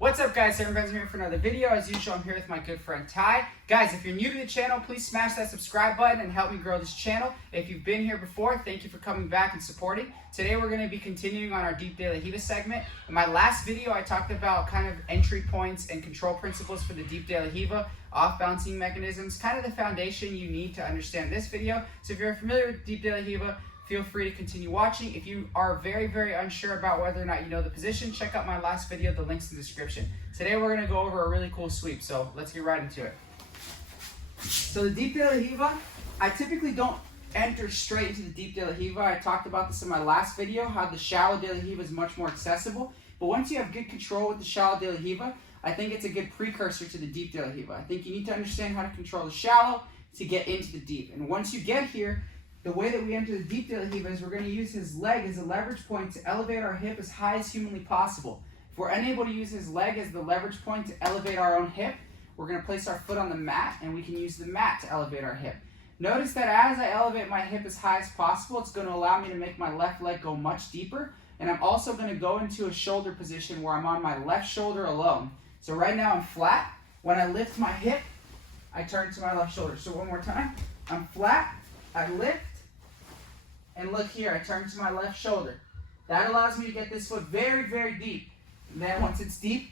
What's up, guys? Aaron Benson here for another video. As usual, I'm here with my good friend Ty. Guys, if you're new to the channel, please smash that subscribe button and help me grow this channel. If you've been here before, thank you for coming back and supporting. Today we're going to be continuing on our Deep De La Riva segment. In my last video, I talked about kind of entry points and control principles for the Deep De La Riva, off-balancing mechanisms, kind of the foundation you need to understand this video. So if you're familiar with Deep De La Riva, feel free to continue watching. If you are very unsure about whether or not you know the position, check out my last video, the link's in the description. Today we're going to go over a really cool sweep, so let's get right into it. So the Deep De La Riva, I typically don't enter straight into the Deep De La Riva. I talked about this in my last video, how the shallow De La Riva is much more accessible. But once you have good control with the shallow De La Riva, I think it's a good precursor to the Deep De La Riva. I think you need to understand how to control the shallow to get into the deep. And once you get here, the way that we enter the Deep De La Riva is we're going to use his leg as a leverage point to elevate our hip as high as humanly possible. If we're unable to use his leg as the leverage point to elevate our own hip, we're going to place our foot on the mat, and we can use the mat to elevate our hip. Notice that as I elevate my hip as high as possible, it's going to allow me to make my left leg go much deeper, and I'm also going to go into a shoulder position where I'm on my left shoulder alone. So right now I'm flat. When I lift my hip, I turn to my left shoulder. So one more time. I'm flat, I lift, and look here, I turn to my left shoulder. That allows me to get this foot very deep. And then once it's deep,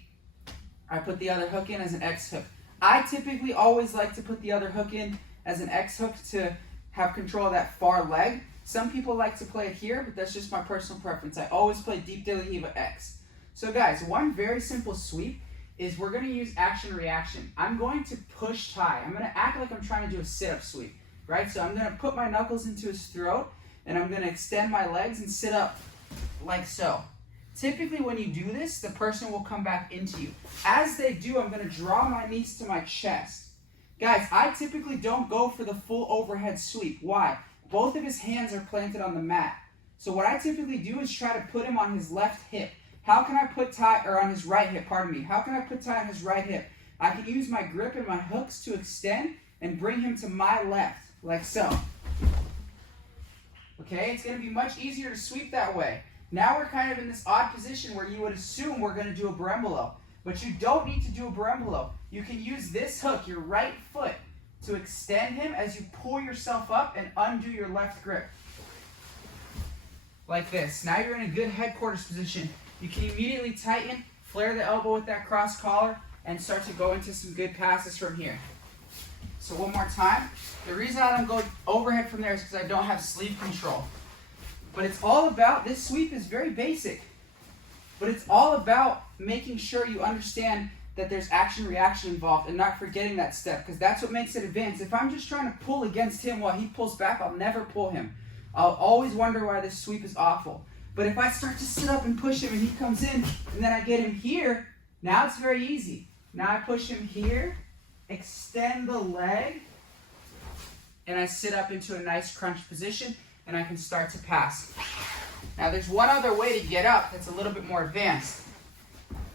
I put the other hook in as an X hook. I typically always like to put the other hook in as an X hook to have control of that far leg. Some people like to play it here, but that's just my personal preference. I always play Deep De La Riva X. So guys, one very simple sweep is we're going to use action-reaction. I'm going to push Ty. I'm going to act like I'm trying to do a sit-up sweep, right? So I'm going to put my knuckles into his throat, and I'm going to extend my legs and sit up like so. Typically when you do this, the person will come back into you. As they do, I'm going to draw my knees to my chest. Guys, I typically don't go for the full overhead sweep. Why? Both of his hands are planted on the mat. So what I typically do is try to put him on his left hip. How can I put Ty, or on his right hip, pardon me. How can I put Ty on his right hip? I can use my grip and my hooks to extend and bring him to my left, like so. Okay, it's going to be much easier to sweep that way. Now we're kind of in this odd position where you would assume we're going to do a barembolo. But you don't need to do a barembolo. You can use this hook, your right foot, to extend him as you pull yourself up and undo your left grip. Like this. Now you're in a good headquarters position. You can immediately tighten, flare the elbow with that cross collar, and start to go into some good passes from here. So one more time. The reason I don't go overhead from there is because I don't have sleeve control. But it's all about, this sweep is very basic, but it's all about making sure you understand that there's action-reaction involved and not forgetting that step, because that's what makes it advance. If I'm just trying to pull against him while he pulls back, I'll never pull him. I'll always wonder why this sweep is awful. But if I start to sit up and push him and he comes in, and then I get him here, now it's very easy. Now I push him here, extend the leg, and I sit up into a nice crunch position, and I can start to pass. Now there's one other way to get up that's a little bit more advanced.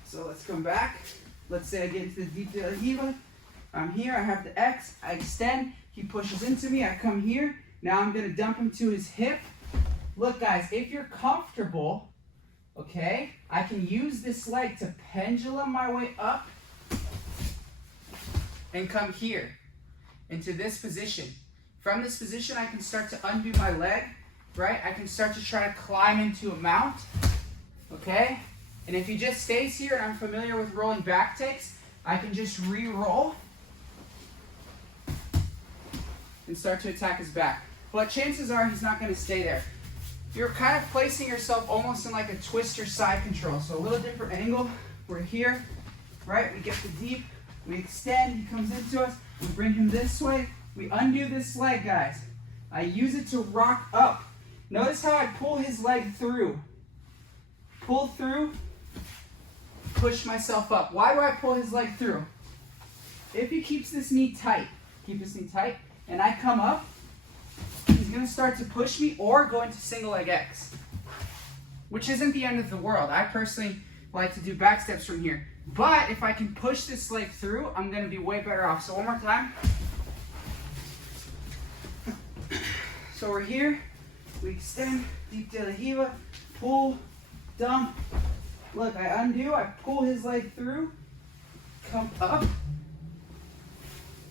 So let's come back. Let's say I get into the Deep De La Riva. I'm here, I have the X, I extend, he pushes into me, I come here. Now I'm going to dump him to his hip. Look guys, if you're comfortable, okay, I can use this leg to pendulum my way up and come here into this position. From this position, I can start to undo my leg, right? I can start to try to climb into a mount, okay? And if he just stays here, and I'm familiar with rolling back takes, I can just re-roll and start to attack his back. But chances are he's not going to stay there. You're kind of placing yourself almost in like a twister side control. So a little different angle. We're here, right? We get the deep, we extend, he comes into us, we bring him this way. We undo this leg, guys. I use it to rock up. Notice how I pull his leg through. Pull through, push myself up. Why do I pull his leg through? If he keeps this knee tight, keep his knee tight, and I come up, he's going to start to push me or go into single leg X, which isn't the end of the world. I personally like to do back steps from here. But if I can push this leg through, I'm going to be way better off. So one more time. So we're here, we extend, Deep De La Riva, pull, dump, Look, I undo, I pull his leg through, come up,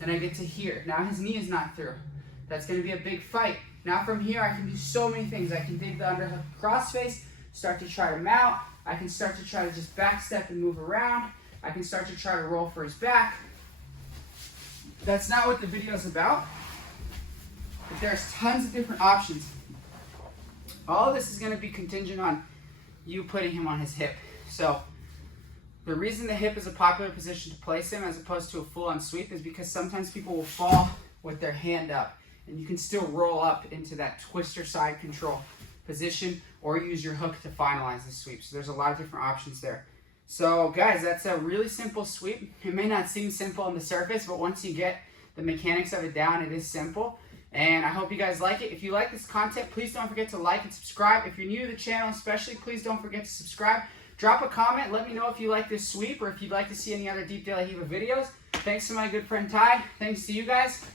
and I get to here. Now his knee is not through. That's gonna be a big fight. Now from here, I can do so many things. I can dig the underhook crossface, start to try to mount. I can start to try to just back step and move around. I can start to try to roll for his back. That's not what the video is about, but there's tons of different options. All of this is gonna be contingent on you putting him on his hip. So the reason the hip is a popular position to place him as opposed to a full-on sweep is because sometimes people will fall with their hand up, and you can still roll up into that twister side control position or use your hook to finalize the sweep. So there's a lot of different options there. So guys, that's a really simple sweep. It may not seem simple on the surface, but once you get the mechanics of it down, it is simple. And I hope you guys like it. If you like this content, please don't forget to like and subscribe. If you're new to the channel especially, please don't forget to subscribe. Drop a comment. Let me know if you like this sweep or if you'd like to see any other Deep Delhi Riva videos. Thanks to my good friend Ty. Thanks to you guys.